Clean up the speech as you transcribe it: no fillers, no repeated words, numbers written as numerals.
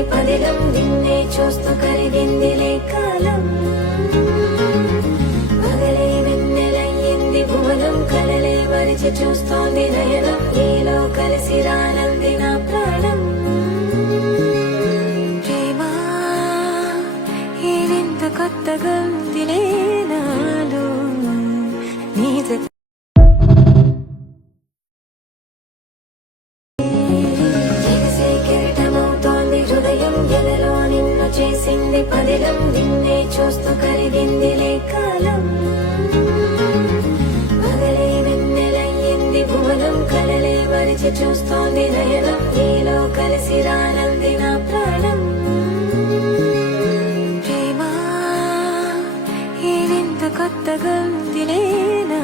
చేసింది పదిలం నిన్నే చూస్తూ కరిగిందిలే కాలం పగలే వెన్నెలయ్యింది భువనం కలలే మరిచి చూస్తోంది నయనం నీలో కలిసి రానంది నా ప్రాణం ప్రేమ ఏదెంత కొత్తగా ఉందిలే నాలో నీ ఎలలో నిన్ను చేసింది పదిలం నిన్నే చూస్తూ కరిగిందిలే కాలం పగలే వెన్నెలయ్యింది భువనం కలలే మరిచి చూస్తోంది నయనం నీలో కలిసి రానంది నా ప్రాణం ప్రేమ ఏదెంత కొత్తగా ఉందిలే నా